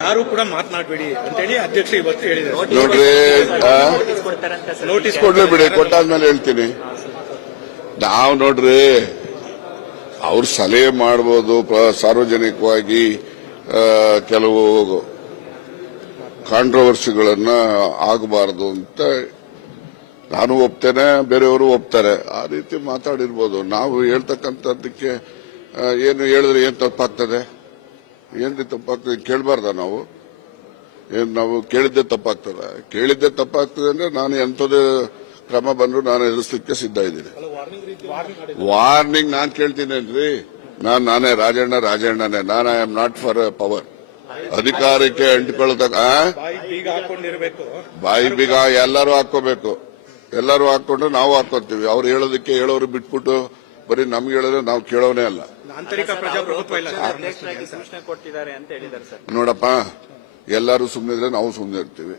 ಯಾರು ಕೂಡ ಮಾತನಾಡಬೇಡಿ ಅಂತೇಳಿ ಅಧ್ಯಕ್ಷ ಇವತ್ತು ಹೇಳಿದ್ದಾರೆ ನೋಡ್ರಿ ನೋಟಿಸ್ ಕೊಡ್ಲೇ ಬಿಡಿ ಕೊಟ್ಟಾದ್ಮೇಲೆ ಹೇಳ್ತೀನಿ. ನಾವು ನೋಡ್ರಿ ಅವ್ರು ಸಲಹೆ ಮಾಡಬಹುದು ಸಾರ್ವಜನಿಕವಾಗಿ ಕೆಲವು ಕಾಂಟ್ರವರ್ಸಿಗಳನ್ನ ಆಗಬಾರದು ಅಂತ ನಾನು ಒಪ್ತೇನೆ ಬೇರೆಯವರು ಒಪ್ತಾರೆ. ಆ ರೀತಿ ಮಾತಾಡಿರ್ಬೋದು. ನಾವು ಹೇಳ್ತಕ್ಕಂಥದ್ದಕ್ಕೆ ಏನು ಹೇಳಿದ್ರೆ ಏನ್ ತಪ್ಪಾಗ್ತದೆ? ಏನ್ ತಪ್ಪಾಗ್ತದೆ? ಕೇಳಬಾರ್ದ ನಾವು? ಏನ್ ನಾವು ಕೇಳಿದ್ದೆ ತಪ್ಪಾಗ್ತದ? ಕೇಳಿದ್ದೆ ತಪ್ಪಾಗ್ತದೆ ಅಂದ್ರೆ ನಾನು ಎಂಥದೇ ಕ್ರಮ ಬಂದ್ರು ನಾನು ಎದುರಿಸಲಿಕ್ಕೆ ಸಿದ್ಧ ಇದ್ದೀನಿ. ವಾರ್ನಿಂಗ್ ನಾನು ಕೇಳ್ತೀನೇನ್ರಿ? ನಾನು, ನಾನೇ ರಾಜಣ್ಣ, ರಾಜಣ್ಣನೇ. ನಾನು I am not for power ಅಧಿಕಾರಕ್ಕೆ ಹಾಕೊಂಡಿರ್ಬೇಕು ಬಾಯಿ ಬೀಗ ಎಲ್ಲರೂ ಹಾಕೋಬೇಕು ಎಲ್ಲರೂ ಹಾಕೊಂಡ್ರೆ ನಾವು ಹಾಕೋತೀವಿ ಅವ್ರು ಹೇಳೋದಕ್ಕೆ ಹೇಳೋರು ಬಿಟ್ಬಿಟ್ಟು ಬರೀ ನಮ್ಗೆ ಹೇಳಿದ್ರೆ ನಾವು ಕೇಳೋನೇ ಅಲ್ಲ. ಆಂತರಿಕ ಪ್ರಜಾಪ್ರಭುತ್ವ ಇಲ್ಲ ಸರ್. ಅಧ್ಯಕ್ಷರಾಗಿ ಸೂಚನೆ ಕೊಟ್ಟಿದ್ದಾರೆ ಅಂತ ಹೇಳಿದ್ದಾರೆ ಸರ್. ನೋಡಪ್ಪ ಎಲ್ಲರೂ ಸುಮ್ಮನೆ ಇದ್ರೆ ನಾವು ಸುಮ್ಮನೆ ಇರ್ತೀವಿ.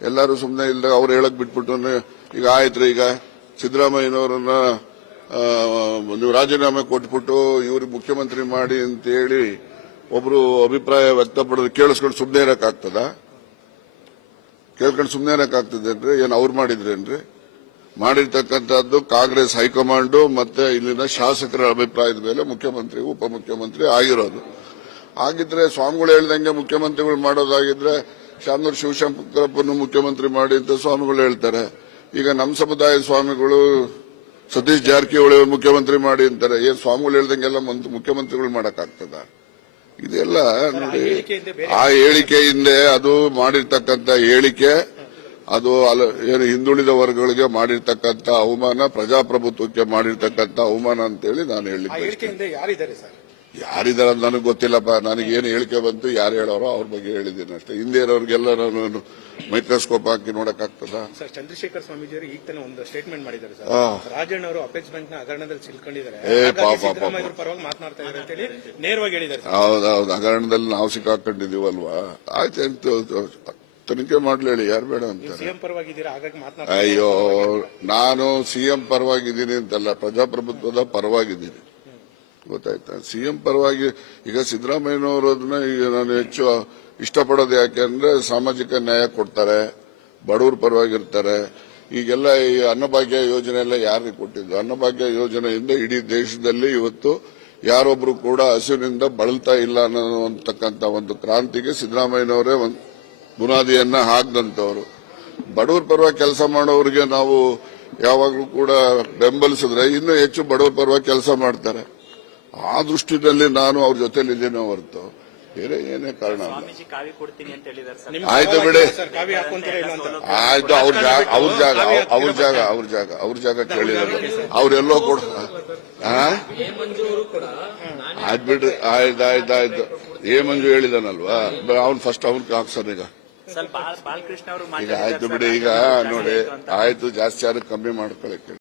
ಎಲ್ಲರೂ ಸುಮ್ಮನೆ ಇಲ್ಲದೆ ಅವ್ರು ಹೇಳಕ್ ಬಿಟ್ಬಿಟ್ಟು ಈಗ ಆಯ್ತ್ರಿ ಈಗ ಸಿದ್ದರಾಮಯ್ಯನವರನ್ನ ನೀವು ರಾಜೀನಾಮೆ ಕೊಟ್ಬಿಟ್ಟು ಇವ್ರಿಗೆ ಮುಖ್ಯಮಂತ್ರಿ ಮಾಡಿ ಅಂತ ಹೇಳಿ ಒಬ್ರು ಅಭಿಪ್ರಾಯ ವ್ಯಕ್ತಪಡೋದು ಕೇಳಿಸ್ಕೊಂಡು ಸುಮ್ಮನೆ ಇರಕ್ಕಾಗ್ತದ? ಕೇಳ್ಕೊಂಡು ಸುಮ್ಮನೆ ಇರಕ್ಕಾಗ್ತದೇನ್ರಿ? ಏನು ಅವ್ರು ಮಾಡಿದ್ರೇನ್ರಿ? ಮಾಡಿರ್ತಕ್ಕಂಥದ್ದು ಕಾಂಗ್ರೆಸ್ ಹೈಕಮಾಂಡ್ ಮತ್ತೆ ಇಲ್ಲಿನ ಶಾಸಕರ ಅಭಿಪ್ರಾಯದ ಮೇಲೆ ಮುಖ್ಯಮಂತ್ರಿ ಉಪಮುಖ್ಯಮಂತ್ರಿ ಆಗಿರೋದು. ಆಗಿದ್ರೆ ಸ್ವಾಮಿಗಳು ಹೇಳ್ದಂಗೆ ಮುಖ್ಯಮಂತ್ರಿಗಳು ಮಾಡೋದಾಗಿದ್ರೆ ಶಾಮನೂರ್ ಶಿವಶಂಕರಪ್ಪನ್ನು ಮುಖ್ಯಮಂತ್ರಿ ಮಾಡಿ ಅಂತ ಸ್ವಾಮಿಗಳು ಹೇಳ್ತಾರೆ. ಈಗ ನಮ್ಮ ಸಮುದಾಯದ ಸ್ವಾಮಿಗಳು ಸತೀಶ್ ಜಾರಕಿಹೊಳಿ ಅವರು ಮುಖ್ಯಮಂತ್ರಿ ಮಾಡಿ ಅಂತಾರೆ. ಏನ್ ಸ್ವಾಮಿಗಳು ಹೇಳ್ದಂಗೆಲ್ಲ ಮಂತ್- ಮುಖ್ಯಮಂತ್ರಿಗಳು ಮಾಡಕ್ಕಾಗ್ತದ? ಇದೆಲ್ಲ ನೋಡಿ ಆ ಹೇಳಿಕೆ ಹಿಂದೆ ಅದು ಮಾಡಿರ್ತಕ್ಕಂಥ ಹೇಳಿಕೆ ಅದು ಅಲ್ಲ ಏನು ಹಿಂದುಳಿದ ವರ್ಗಗಳಿಗೆ ಮಾಡಿರ್ತಕ್ಕಂಥ ಅವಮಾನ ಪ್ರಜಾಪ್ರಭುತ್ವಕ್ಕೆ ಮಾಡಿರ್ತಕ್ಕಂಥ ಅವಮಾನ ಅಂತೇಳಿ ನಾನು ಆ ಹೇಳಿದ್ದೆ ಯಾರಿದ್ದಾರೆ ಅಂತ ನನಗೆ ಗೊತ್ತಿಲ್ಲಪ್ಪ. ನನಗೆ ಏನು ಹೇಳಿಕೆ ಬಂತು ಯಾರು ಹೇಳೋರೋ ಅವ್ರ ಬಗ್ಗೆ ಹೇಳಿದ್ದೀನಿ ಅಷ್ಟೇ. ಹಿಂದೆ ಇರೋರಿಗೆಲ್ಲ ನಾನು ಮೈಕ್ರೋಸ್ಕೋಪ್ ಹಾಕಿ ನೋಡಕ್ಕಾಗ್ತದ? ಸರ್ ಚಂದ್ರಶೇಖರ್ ಸ್ವಾಮೀಜಿಯವರು ಈಗ ತಾನೇ ಒಂದು ಸ್ಟೇಟ್ಮೆಂಟ್ ಮಾಡಿದ್ದಾರೆ ಸರ್. ರಾಜಣ್ಣ ಅವರು ಅಪೆಕ್ಸ್ ಬ್ಯಾಂಕ್ನ ಹಗರಣದಲ್ಲಿ ಸಿಲ್ಕೊಂಡಿದ್ದಾರೆ. ಸಿದ್ದರಾಮಯ್ಯ ಪರವಾಗಿ ಮಾತನಾಡ್ತಾ ಇದ್ದಾರೆ ಅಂತೇಳಿ ನೇರವಾಗಿ ಹೇಳಿದ್ದಾರೆ. ಹೌದೌದು. ಹಗರಣದಲ್ಲಿ ನಾವು ಸಿಕ್ಕಾಕೊಂಡಿದೀವಲ್ವಾ ಆಯ್ತು ಅಂತ ತನಿಖೆ ಮಾಡ್ಲಿ ಹೇಳಿ ಯಾರು ಬೇಡ ಅಂತಾರೆ. ಪರವಾಗಿದ್ದೀರಾ? ಹಾಗಾಗಿ ಅಯ್ಯೋ ನಾನು ಸಿಎಂ ಪರವಾಗಿದ್ದೀನಿ ಅಂತಲ್ಲ ಪ್ರಜಾಪ್ರಭುತ್ವದ ಪರವಾಗಿದ್ದೀನಿ. ಗೊತ್ತಾಯ್ತಾ? ಸಿಎಂ ಪರವಾಗಿ ಈಗ ಸಿದ್ದರಾಮಯ್ಯನವರದನ್ನ ಈಗ ನಾನು ಹೆಚ್ಚು ಇಷ್ಟಪಡೋದು ಯಾಕೆ ಅಂದ್ರೆ ಸಾಮಾಜಿಕ ನ್ಯಾಯ ಕೊಡ್ತಾರೆ ಬಡವ್ರ ಪರವಾಗಿರ್ತಾರೆ. ಈಗೆಲ್ಲ ಈ ಅನ್ನಭಾಗ್ಯ ಯೋಜನೆ ಎಲ್ಲ ಯಾರಿಗೆ ಕೊಟ್ಟಿದ್ದು? ಅನ್ನಭಾಗ್ಯ ಯೋಜನೆಯಿಂದ ಇಡೀ ದೇಶದಲ್ಲಿ ಇವತ್ತು ಯಾರೊಬ್ರು ಕೂಡ ಹಸಿವಿನಿಂದ ಬಳಲ್ತಾ ಇಲ್ಲ ಅನ್ನೋತಕ್ಕಂಥ ಒಂದು ಕ್ರಾಂತಿಗೆ ಸಿದ್ದರಾಮಯ್ಯನವರೇ ಒಂದು ಬುನಾದಿಯನ್ನ ಹಾಕ್ದಂತವ್ರು. ಬಡವರ ಪರ್ವ ಕೆಲಸ ಮಾಡೋರಿಗೆ ನಾವು ಯಾವಾಗಲೂ ಕೂಡ ಬೆಂಬಲಿಸಿದ್ರೆ ಇನ್ನೂ ಹೆಚ್ಚು ಬಡವರ ಪರ್ವ ಕೆಲಸ ಮಾಡ್ತಾರೆ. ಆ ದೃಷ್ಟಿನಲ್ಲಿ ನಾನು ಅವ್ರ ಜೊತೆಲಿದ್ದೇನೆ ಹೊರತು. ಬೇರೆ ಏನೇ ಕಾರಣ ಅಲ್ಲ ಸ್ವಾಮೀಜಿ ಕಾವಿ ಕೊಡ್ತೀನಿ ಅಂತ ಹೇಳಿದ್ದಾರೆ ಸರ್. ಆಯ್ತು ಬಿಡಿ. ಸರ್ ಕಾವಿ ಹಾಕೊಂತೀರಾ ಇಲ್ಲ ಅಂತ. ಆಯ್ತು ಅವ್ರ ಜಾಗ ಅವ್ರ ಜಾಗ ಅವ್ರ ಜಾಗ ಅವ್ರ ಜಾಗ ಅವ್ರ ಜಾಗ ಕೇಳಿದ್ರು ಅವ್ರೆಲ್ಲೋ ಕೊಡ ಆಯ್ತು ಬಿಡ್ರಿ. ಆಯ್ತು ಆಯ್ತು ಆಯ್ತು. ಏ ಮಂಜು ಹೇಳಿದನಲ್ವಾ ಅವ್ನು ಫಸ್ಟ್ ಅವ್ನ್ ಹಾಕ್ಸರ್ ಈಗ. ಬಾಲ್ ಬಾಲಕೃಷ್ಣ ಅವರು ಈಗ ಆಯ್ತು ಬಿಡಿ ಈಗ ನೋಡಿ ಆಯ್ತು ಜಾಸ್ತಿ ಯಾರು ಕಮ್ಮಿ ಮಾಡ್ಕೊಳಕ್ಕೆ